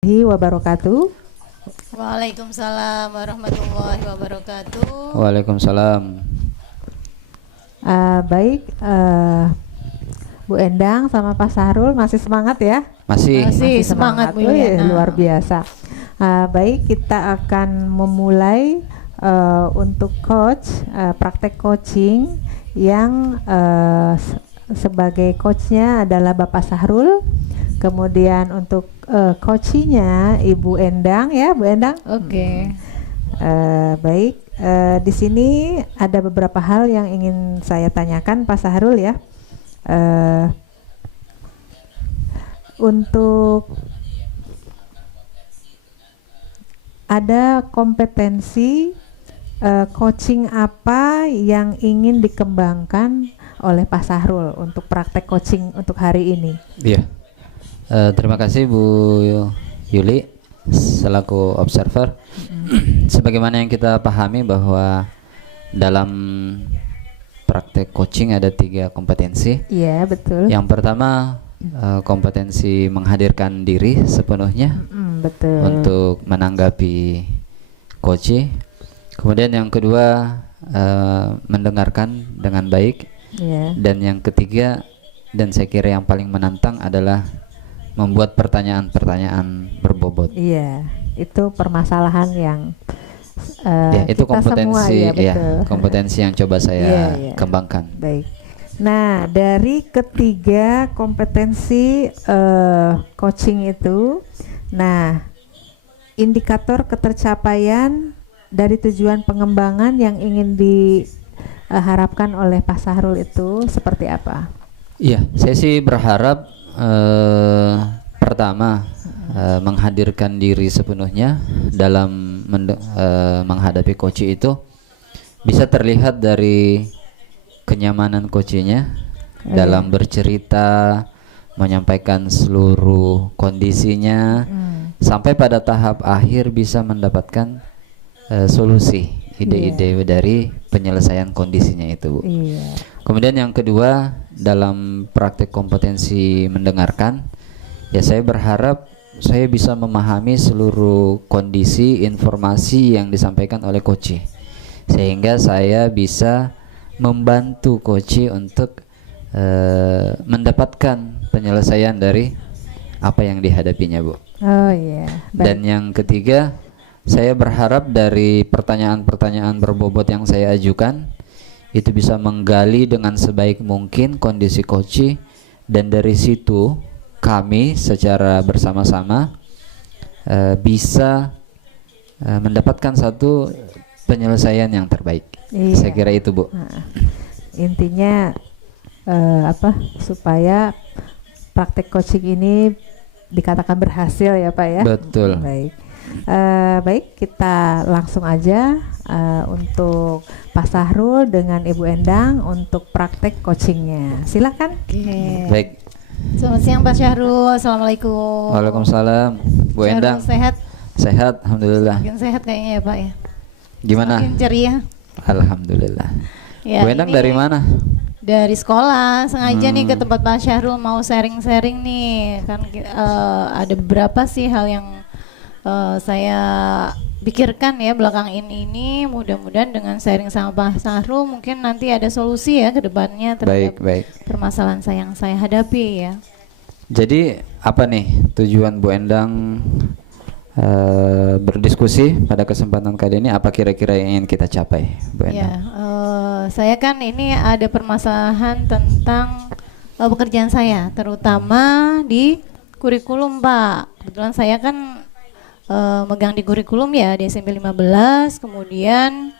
Wabarakatuh. Waalaikumsalam warahmatullahi wabarakatuh. Waalaikumsalam. Baik, Bu Endang sama Pak Sahrul masih semangat ya? Masih semangat Bu Yuliana. Luar biasa. Baik, kita akan memulai untuk praktek coaching yang sebagai coachnya adalah Bapak Sahrul. Kemudian untuk coachingnya Ibu Endang ya, Bu Endang. Oke. Baik, di sini ada beberapa hal yang ingin saya tanyakan Pak Sahrul ya. Untuk ada kompetensi coaching apa yang ingin dikembangkan oleh Pak Sahrul untuk praktek coaching untuk hari ini? Iya. Terima kasih Bu Yuli selaku observer. Sebagaimana yang kita pahami bahwa dalam praktek coaching ada 3 kompetensi. Iya, betul. Yang pertama kompetensi menghadirkan diri sepenuhnya Betul. untuk menanggapi coaching. Kemudian yang kedua mendengarkan dengan baik. Iya. Dan yang ketiga, dan saya kira yang paling menantang adalah membuat pertanyaan-pertanyaan berbobot. Iya, itu permasalahan yang Ya, itu kita semua, kompetensi, ya, ya, betul. kompetensi yang coba saya Iya. kembangkan. Baik. Nah, dari ketiga kompetensi coaching itu, nah, indikator ketercapaian dari tujuan pengembangan yang ingin diharapkan oleh Pak Sahrul itu seperti apa? Iya, saya sih berharap pertama menghadirkan diri sepenuhnya dalam menghadapi coaching itu bisa terlihat dari kenyamanan coachingnya dalam bercerita, menyampaikan seluruh kondisinya sampai pada tahap akhir bisa mendapatkan solusi, ide-ide dari penyelesaian kondisinya itu, Bu. Iya. Kemudian yang kedua, dalam praktek kompetensi mendengarkan, ya saya berharap saya bisa memahami seluruh kondisi informasi yang disampaikan oleh coach, sehingga saya bisa membantu coach untuk mendapatkan penyelesaian dari apa yang dihadapinya, Bu. Oh iya. Baik. Dan yang ketiga, saya berharap dari pertanyaan-pertanyaan berbobot yang saya ajukan itu bisa menggali dengan sebaik mungkin kondisi coach, dan dari situ kami secara bersama-sama bisa mendapatkan satu penyelesaian yang terbaik. Iya. Saya kira itu, Bu. Nah, intinya supaya praktek coaching ini dikatakan berhasil ya Pak ya. Betul. Baik. Baik, kita langsung aja untuk Pak Sahrul dengan Ibu Endang untuk praktek coachingnya. Silakan. Oke. Baik. Selamat siang Pak Syahrul. Assalamualaikum. Waalaikumsalam. Bu Syahrul Endang. sehat? Sehat, alhamdulillah. Makin sehat kayaknya ya Pak ya. Gimana? Makin ceria. Alhamdulillah. Ya, Bu Endang ini dari mana? Dari sekolah, sengaja nih ke tempat Pak Syahrul mau sharing-sharing nih. Kan ada beberapa sih hal yang saya pikirkan ya belakang ini, mudah-mudahan dengan sharing sama Pak Sahrul mungkin nanti ada solusi ya ke depannya terhadap Baik. permasalahan yang saya hadapi ya. Jadi apa nih tujuan Bu Endang berdiskusi pada kesempatan kali ini? Apa kira-kira yang ingin kita capai, Bu Endang? Ya, saya kan ini ada permasalahan tentang pekerjaan saya, terutama di kurikulum Pak. Kebetulan saya kan megang di kurikulum ya di SMP 15, kemudian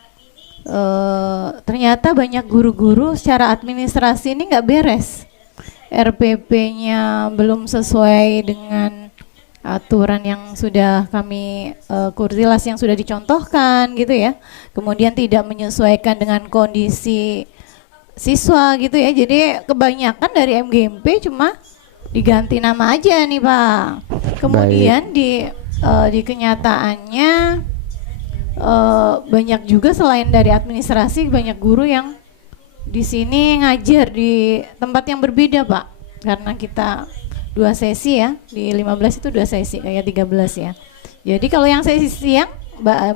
ternyata banyak guru-guru secara administrasi ini nggak beres, RPP-nya belum sesuai dengan aturan yang sudah kami kursilas yang sudah dicontohkan gitu ya, kemudian tidak menyesuaikan dengan kondisi siswa gitu ya, jadi kebanyakan dari MGMP cuma diganti nama aja nih Pak, kemudian di kenyataannya banyak juga selain dari administrasi, banyak guru yang di sini ngajar di tempat yang berbeda Pak, karena kita 2 sesi ya. Di 15 itu 2 sesi kayak 13 ya. Jadi kalau yang sesi siang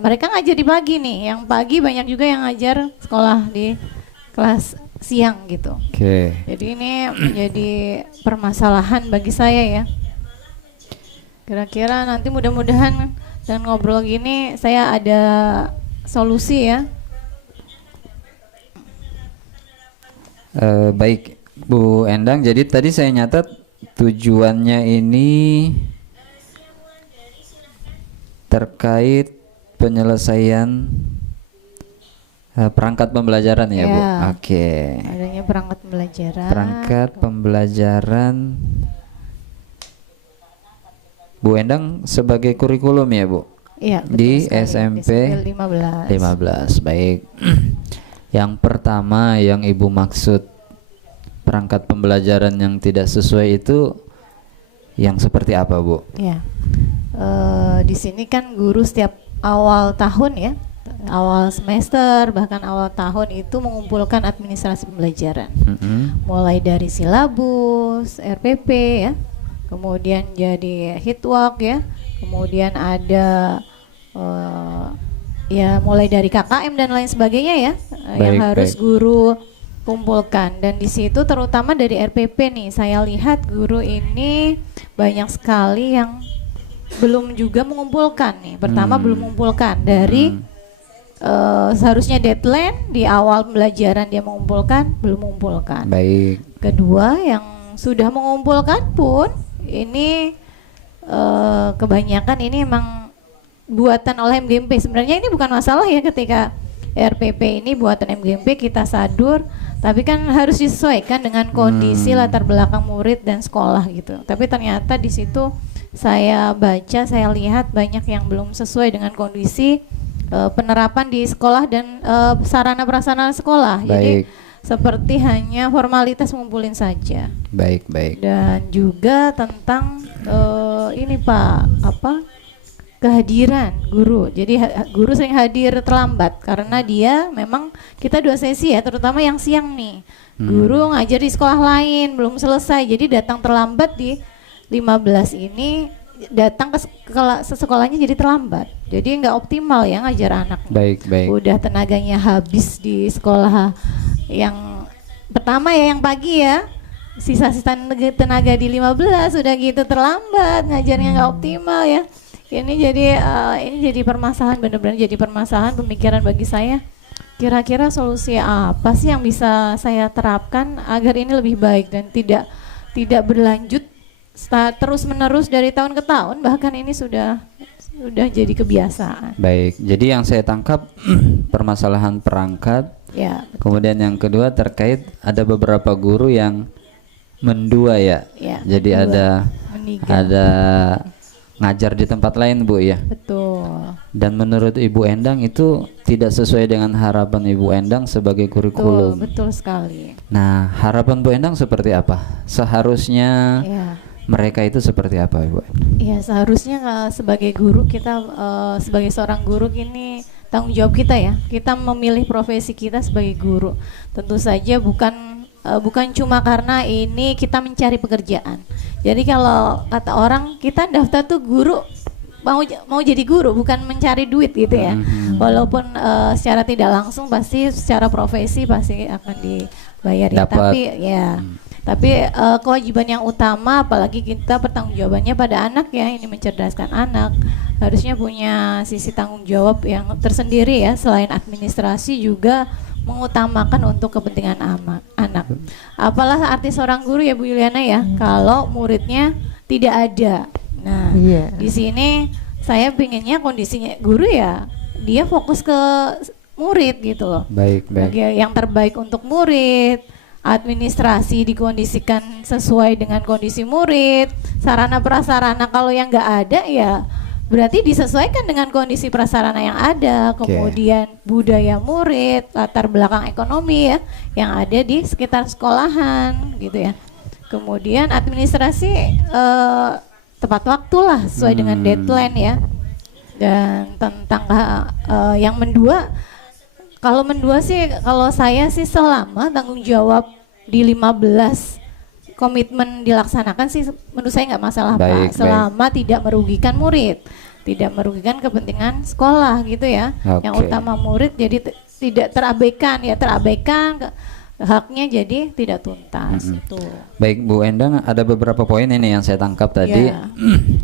mereka ngajar di pagi nih. Yang pagi banyak juga yang ngajar sekolah di kelas siang gitu. Oke. Jadi ini menjadi permasalahan bagi saya ya. Kira-kira nanti mudah-mudahan dan ngobrol gini saya ada solusi ya. Baik Bu Endang, jadi tadi saya nyatat tujuannya ini terkait penyelesaian perangkat pembelajaran ya, Bu. Ya. Oke. Adanya perangkat pembelajaran. Perangkat pembelajaran Bu Endang sebagai kurikulum ya, Bu. Iya, betul Di sekali. SMP Desember 15. 15. Baik. Yang pertama yang Ibu maksud perangkat pembelajaran yang tidak sesuai itu yang seperti apa, Bu? Ya. Di sini kan guru setiap awal tahun ya, awal semester bahkan awal tahun itu mengumpulkan administrasi pembelajaran. Mulai dari silabus, RPP ya, kemudian jadi hitwork ya, kemudian ada ya mulai dari KKM dan lain sebagainya ya, yang harus guru kumpulkan. Dan di situ terutama dari RPP nih, saya lihat guru ini banyak sekali yang belum juga mengumpulkan nih. Pertama belum mengumpulkan dari seharusnya deadline di awal pembelajaran dia mengumpulkan, belum mengumpulkan. Baik. Kedua, yang sudah mengumpulkan pun ini kebanyakan ini emang buatan oleh MGMP. Sebenarnya ini bukan masalah ya ketika RPP ini buatan MGMP kita sadur, tapi kan harus disesuaikan dengan kondisi latar belakang murid dan sekolah gitu. Tapi ternyata di situ saya baca, saya lihat banyak yang belum sesuai dengan kondisi penerapan di sekolah dan sarana prasarana sekolah. Baik. Jadi seperti hanya formalitas ngumpulin saja. Baik, baik. Dan juga tentang ini Pak, kehadiran guru. Jadi guru sering hadir terlambat karena dia memang kita 2 sesi ya, terutama yang siang nih. Guru ngajar di sekolah lain belum selesai, jadi datang terlambat di 15 ini, datang ke sekolahnya jadi terlambat. Jadi nggak optimal ya ngajar anak. Baik, baik. Udah tenaganya habis di sekolah yang pertama ya, yang pagi ya. Sisa-sisa tenaga di 15 udah gitu terlambat, ngajarnya nggak optimal ya. Ini jadi permasalahan, benar-benar jadi permasalahan pemikiran bagi saya. Kira-kira solusi apa sih yang bisa saya terapkan agar ini lebih baik dan tidak berlanjut terus menerus dari tahun ke tahun, bahkan ini sudah jadi kebiasaan. Baik. Jadi yang saya tangkap permasalahan perangkat. Ya. Kemudian yang kedua terkait ada beberapa guru yang mendua ya. Ya, Jadi mendua, ada ngajar di tempat lain, Bu ya. Betul. Dan menurut Ibu Endang itu tidak sesuai dengan harapan Ibu Endang sebagai kurikulum. Betul sekali. Nah, harapan Bu Endang seperti apa? Seharusnya mereka itu seperti apa, Ibu? Iya, seharusnya sebagai guru kita sebagai seorang guru ini tanggung jawab kita ya. Kita memilih profesi kita sebagai guru. Tentu saja bukan cuma karena ini kita mencari pekerjaan. Jadi kalau kata orang kita daftar tuh guru mau jadi guru, bukan mencari duit gitu ya. Walaupun secara tidak langsung pasti secara profesi pasti akan dibayar ya. Tapi kewajiban yang utama, apalagi kita pertanggungjawabannya pada anak ya, ini mencerdaskan anak, harusnya punya sisi tanggung jawab yang tersendiri ya. Selain administrasi juga mengutamakan untuk kepentingan anak. Apalah arti seorang guru ya Bu Yuliana ya, kalau muridnya tidak ada. Nah, di sini saya pengennya kondisinya guru ya, dia fokus ke murid gitu loh. Baik. Yang terbaik untuk murid, administrasi dikondisikan sesuai dengan kondisi murid, sarana prasarana kalau yang nggak ada ya berarti disesuaikan dengan kondisi prasarana yang ada, kemudian budaya murid, latar belakang ekonomi ya yang ada di sekitar sekolahan gitu ya. Kemudian administrasi tepat waktu lah sesuai dengan deadline ya. Dan tentang yang mendua, kalau saya sih selama tanggung jawab di 15 komitmen dilaksanakan sih menurut saya nggak masalah Baik, Pak, selama tidak merugikan murid, tidak merugikan kepentingan sekolah gitu ya. Yang Oke. utama murid jadi tidak terabaikan ya, haknya jadi tidak tuntas itu. Baik Bu Endang, ada beberapa poin ini yang saya tangkap tadi Ya.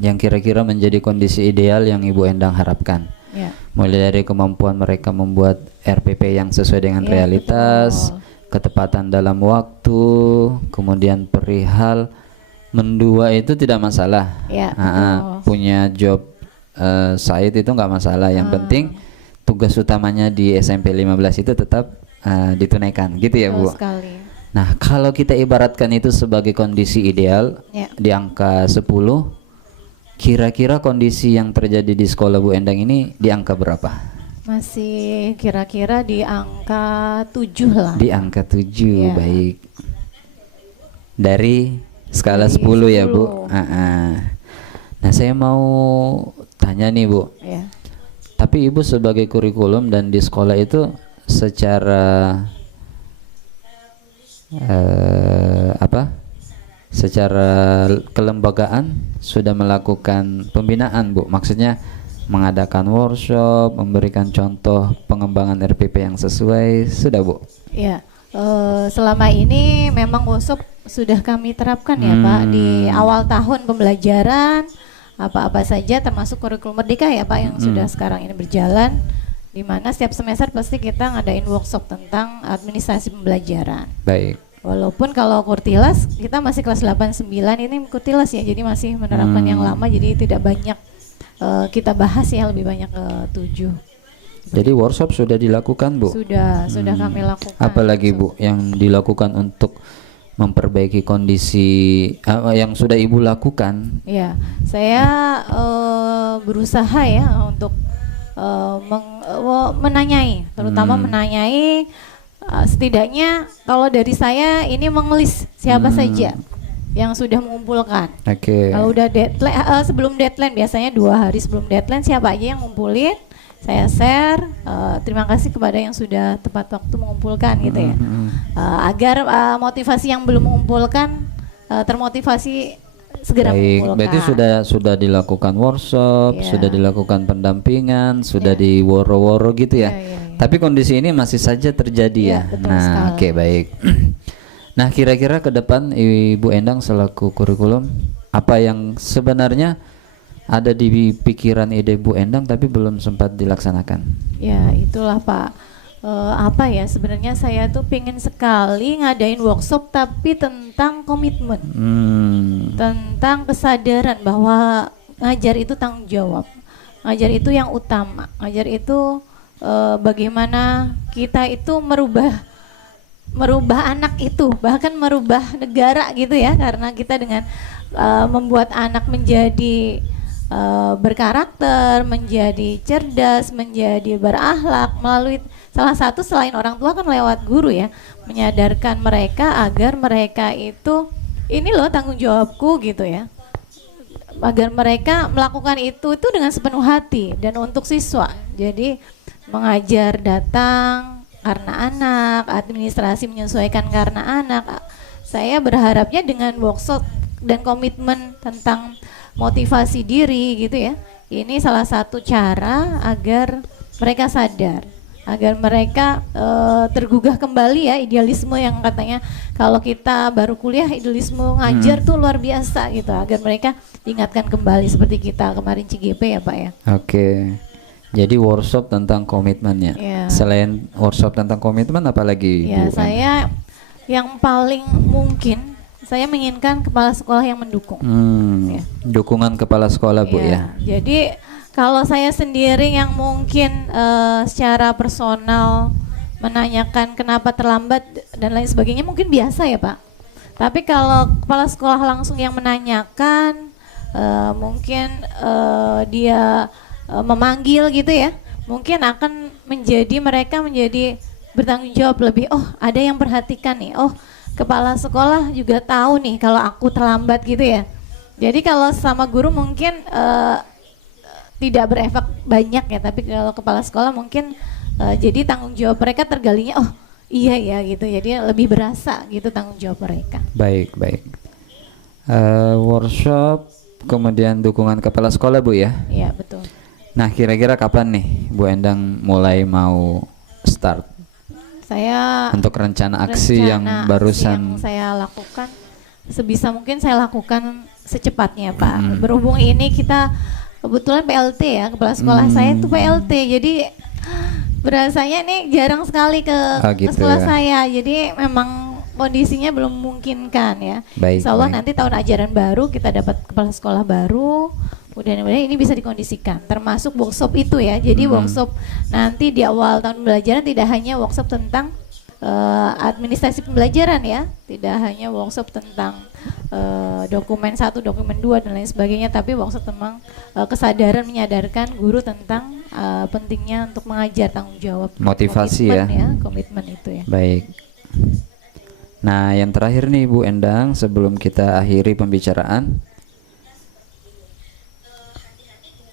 yang kira-kira menjadi kondisi ideal yang Ibu Endang harapkan. Ya. Mulai dari kemampuan mereka membuat RPP yang sesuai dengan Ya, realitas, betul. ketepatan dalam waktu, kemudian perihal mendua itu tidak masalah. Ya, betul. Punya job side itu nggak masalah. Yang penting tugas utamanya di SMP 15 itu tetap ditunaikan, gitu ya Betul Bu. sekali. Nah, kalau kita ibaratkan itu sebagai kondisi ideal Ya. di angka 10, kira-kira kondisi yang terjadi di sekolah Bu Endang ini di angka berapa? Masih kira-kira di angka 7 lah. Di angka 7, Ya. baik. Dari skala Dari 10 ya Bu. 10. Nah, saya mau tanya nih Bu. Ya. Tapi Ibu sebagai kurikulum dan di sekolah itu secara secara kelembagaan sudah melakukan pembinaan Bu, maksudnya mengadakan workshop, memberikan contoh pengembangan RPP yang sesuai, sudah Bu? Ya, selama ini memang workshop sudah kami terapkan ya Pak di awal tahun pembelajaran, apa-apa saja termasuk kurikulum merdeka ya Pak yang sudah sekarang ini berjalan, di mana setiap semester pasti kita ngadain workshop tentang administrasi pembelajaran. Baik. Walaupun kalau Kurtilas kita masih kelas 8-9 ini Kurtilas ya, jadi masih menerapkan yang lama, jadi tidak banyak kita bahas ya, lebih banyak ke 7. Jadi workshop sudah dilakukan Bu? Sudah kami lakukan. Apalagi Bu yang dilakukan untuk memperbaiki kondisi yang sudah Ibu lakukan? Ya, saya berusaha ya untuk menanyai, terutama menanyai setidaknya kalau dari saya ini mengelis siapa saja yang sudah mengumpulkan. Oke. Kalau udah deadline, sebelum deadline biasanya 2 hari sebelum deadline siapa aja yang ngumpulin, saya share. Terima kasih kepada yang sudah tepat waktu mengumpulkan gitu ya, agar motivasi yang belum mengumpulkan termotivasi segera Baik, mengumpulkan. berarti sudah dilakukan workshop, Ya. sudah dilakukan pendampingan, sudah Ya. diworo-woro gitu ya. Ya. Tapi kondisi ini masih saja terjadi ya. Ya, betul Nah, sekali. oke, baik. Nah, kira-kira ke depan Ibu Endang selaku kurikulum apa yang sebenarnya ada di pikiran ide Bu Endang tapi belum sempat dilaksanakan? Ya, itulah Pak. Apa ya, sebenarnya saya tuh pengen sekali ngadain workshop tapi tentang komitmen, tentang kesadaran bahwa ngajar itu tanggung jawab, ngajar itu yang utama, ngajar itu bagaimana kita itu merubah anak itu, bahkan merubah negara gitu ya, karena kita dengan membuat anak menjadi berkarakter, menjadi cerdas, menjadi berakhlak melalui salah satu selain orang tua kan lewat guru ya, menyadarkan mereka agar mereka itu ini loh tanggung jawabku gitu ya, agar mereka melakukan itu dengan sepenuh hati dan untuk siswa. Jadi mengajar datang karena anak, administrasi menyesuaikan karena anak. Saya berharapnya dengan workshop dan komitmen tentang motivasi diri gitu ya, ini salah satu cara agar mereka sadar, agar mereka tergugah kembali ya idealisme yang katanya kalau kita baru kuliah idealisme ngajar tuh luar biasa gitu, agar mereka diingatkan kembali seperti kita kemarin CGP ya Pak ya. Oke. Jadi workshop tentang komitmennya. Ya. Selain workshop tentang komitmen apalagi Ya, Bu? saya yang paling mungkin saya menginginkan kepala sekolah yang mendukung. Ya. Dukungan kepala sekolah Bu ya. Jadi kalau saya sendiri yang mungkin secara personal menanyakan kenapa terlambat dan lain sebagainya mungkin biasa ya Pak. Tapi kalau kepala sekolah langsung yang menanyakan, mungkin dia memanggil gitu ya, mungkin akan mereka menjadi bertanggung jawab lebih. Oh, ada yang perhatikan nih. Oh, kepala sekolah juga tahu nih kalau aku terlambat gitu ya. Jadi kalau sama guru mungkin tidak berefek banyak ya, tapi kalau kepala sekolah mungkin jadi tanggung jawab mereka tergalinya. Oh iya ya gitu, jadi lebih berasa gitu tanggung jawab mereka. Baik, baik. Workshop, kemudian dukungan kepala sekolah Bu ya. Iya, betul. Nah, kira-kira kapan nih Bu Endang mulai mau start Saya untuk rencana aksi yang rencana aksi barusan? yang saya lakukan sebisa mungkin saya lakukan secepatnya Pak. Mm. Berhubung ini kita kebetulan PLT ya, kepala sekolah saya itu PLT, jadi berasanya nih jarang sekali ke, gitu sekolah ya. saya, jadi memang kondisinya belum memungkinkan ya. Baik, Insya Allah baik. nanti tahun ajaran baru kita dapat kepala sekolah baru, mudah-mudahan ini bisa dikondisikan, termasuk workshop itu ya. Jadi workshop nanti di awal tahun pembelajaran tidak hanya workshop tentang administrasi pembelajaran ya, tidak hanya workshop tentang dokumen 1, dokumen 2 dan lain sebagainya, tapi workshop tentang kesadaran menyadarkan guru tentang pentingnya untuk mengajar, tanggung jawab, Motivasi komitmen komitmen itu ya. Baik. Nah, yang terakhir nih Bu Endang, sebelum kita akhiri pembicaraan,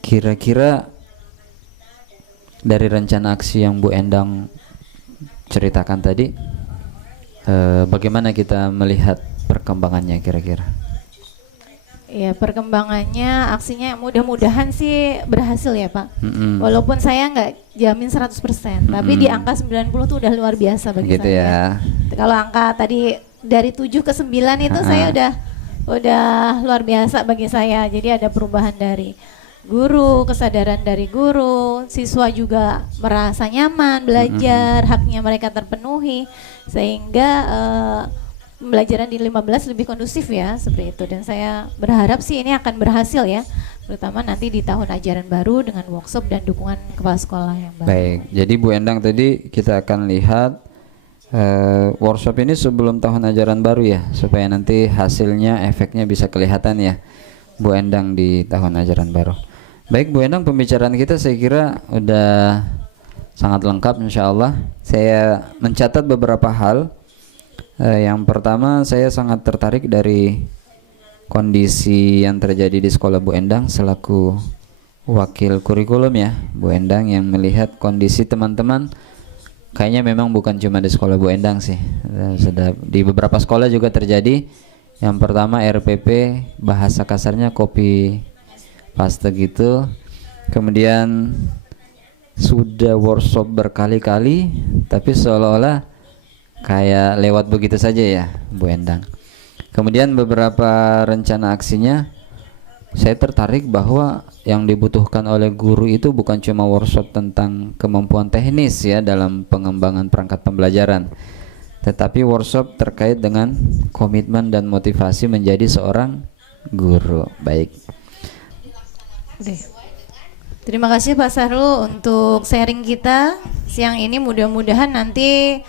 kira-kira dari rencana aksi yang Bu Endang ceritakan tadi, bagaimana kita melihat perkembangannya kira-kira? Ya, perkembangannya aksinya mudah-mudahan sih berhasil ya Pak. Mm-mm. Walaupun saya nggak jamin 100%, tapi di angka 90 tuh udah luar biasa bagi Gitu saya. ya. Kalau angka tadi dari 7 ke 9 itu saya udah luar biasa bagi saya. Jadi ada perubahan dari guru, kesadaran dari guru, siswa juga merasa nyaman belajar, haknya mereka terpenuhi, sehingga pembelajaran di 15 lebih kondusif ya, seperti itu. Dan saya berharap sih ini akan berhasil ya, terutama nanti di tahun ajaran baru dengan workshop dan dukungan kepala sekolah yang baru. Baik, jadi Bu Endang tadi kita akan lihat workshop ini sebelum tahun ajaran baru ya, supaya nanti hasilnya, efeknya bisa kelihatan ya Bu Endang di tahun ajaran baru. Baik Bu Endang, pembicaraan kita saya kira udah sangat lengkap insya Allah. Saya mencatat beberapa hal. Yang pertama, saya sangat tertarik dari kondisi yang terjadi di sekolah Bu Endang selaku wakil kurikulum ya Bu Endang, yang melihat kondisi teman-teman kayaknya memang bukan cuma di sekolah Bu Endang sih, sudah di beberapa sekolah juga terjadi. Yang pertama RPP, bahasa kasarnya copy paste gitu. Kemudian sudah workshop berkali-kali tapi seolah-olah kayak lewat begitu saja ya Bu Endang. Kemudian beberapa rencana aksinya, saya tertarik bahwa yang dibutuhkan oleh guru itu bukan cuma workshop tentang kemampuan teknis ya dalam pengembangan perangkat pembelajaran, tetapi workshop terkait dengan komitmen dan motivasi menjadi seorang guru. Baik. Terima kasih Pak Sahrul untuk sharing kita siang ini. Mudah-mudahan nanti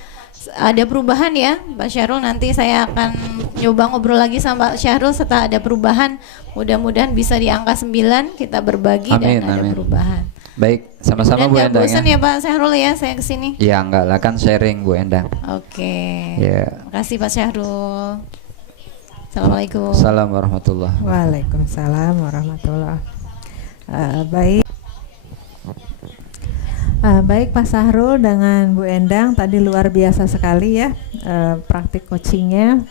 ada perubahan ya Pak Syahrul. Nanti saya akan nyoba ngobrol lagi sama Pak Syahrul setelah ada perubahan. Mudah-mudahan bisa di angka 9 kita berbagi. Amin, dan ada amin. perubahan. Baik, sama-sama Bu Nggak Endang bosan ya Pak Syahrul ya saya kesini. Ya enggak lah, kan sharing Bu Endang. Oke. Ya. Terima kasih Pak Syahrul. Assalamualaikum. Assalamualaikum warahmatullahi. Waalaikumsalam warahmatullahi. Baik. Baik Pak Sahrul dengan Bu Endang tadi luar biasa sekali ya praktik coachingnya.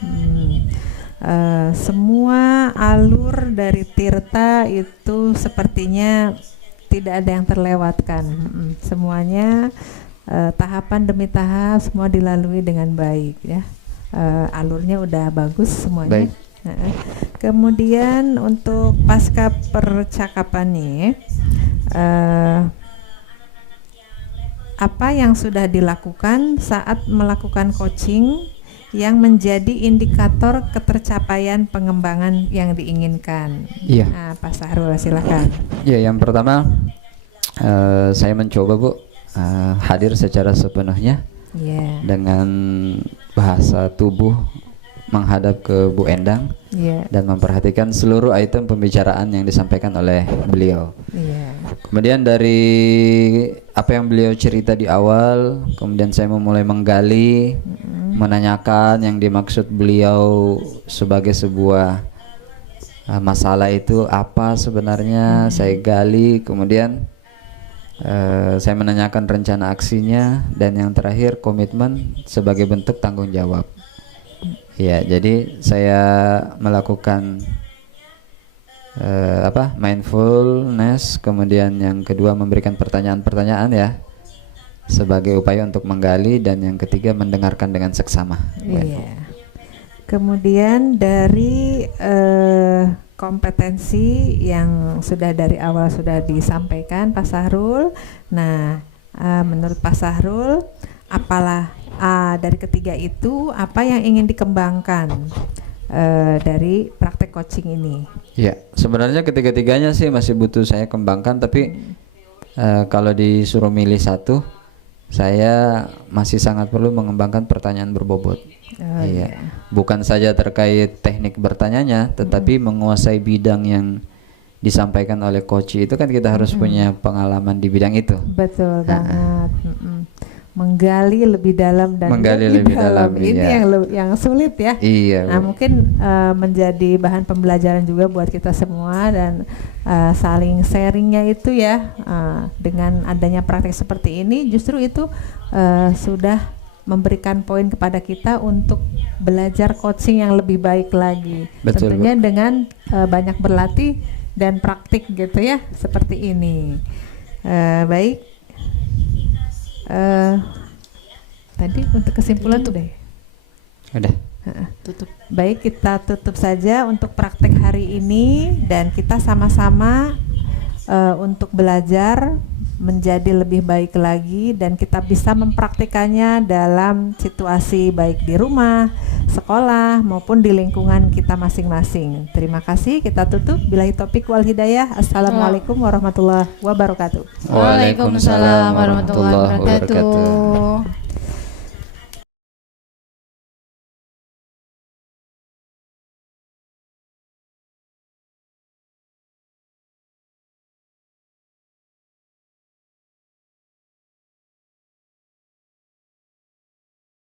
Semua alur dari Tirta itu sepertinya tidak ada yang terlewatkan. Semuanya tahapan demi tahap semua dilalui dengan baik ya. Alurnya udah bagus semuanya. Baik. Kemudian untuk pasca percakapan nih, apa yang sudah dilakukan saat melakukan coaching yang menjadi indikator ketercapaian pengembangan yang diinginkan? Iya. Nah, Pak Sahrul silakan. Ya, yang pertama saya mencoba Bu hadir secara sepenuhnya Iya. dengan bahasa tubuh menghadap ke Bu Endang Iya. dan memperhatikan seluruh item pembicaraan yang disampaikan oleh beliau. Iya. Kemudian dari apa yang beliau cerita di awal, kemudian saya memulai menggali, menanyakan yang dimaksud beliau sebagai sebuah masalah itu apa sebenarnya. Saya gali, kemudian saya menanyakan rencana aksinya, dan yang terakhir komitmen sebagai bentuk tanggung jawab. Ya, jadi saya melakukan mindfulness, kemudian yang kedua memberikan pertanyaan-pertanyaan ya sebagai upaya untuk menggali, dan yang ketiga mendengarkan dengan seksama. Iya. Kemudian dari kompetensi yang sudah dari awal sudah disampaikan Pak Sahrul. Nah, menurut Pak Sahrul, apalah dari ketiga itu apa yang ingin dikembangkan dari praktek coaching ini? Ya, sebenarnya ketiga-tiganya sih masih butuh saya kembangkan, tapi kalau disuruh milih satu, saya masih sangat perlu mengembangkan pertanyaan berbobot. Iya. Bukan saja terkait teknik bertanyanya, tetapi menguasai bidang yang disampaikan oleh coach itu kan kita harus punya pengalaman di bidang itu. Betul banget. Menggali lebih dalam dan lebih dalam. Ini iya. yang sulit ya. Iya. Nah, mungkin menjadi bahan pembelajaran juga buat kita semua, dan saling sharingnya itu ya, dengan adanya praktek seperti ini justru itu sudah memberikan poin kepada kita untuk belajar coaching yang lebih baik lagi. Betul, Tentunya dengan banyak berlatih dan praktik gitu ya, seperti ini. Baik. Tadi untuk kesimpulan Tutup. deh. Udah. Tutup. Baik, kita tutup saja untuk praktek hari ini, dan kita sama-sama untuk belajar menjadi lebih baik lagi, dan kita bisa mempraktikannya dalam situasi baik di rumah, sekolah, maupun di lingkungan kita masing-masing. Terima kasih, kita tutup. Billahi taufiq wal hidayah. Assalamualaikum warahmatullahi wabarakatuh. Waalaikumsalam warahmatullahi wabarakatuh.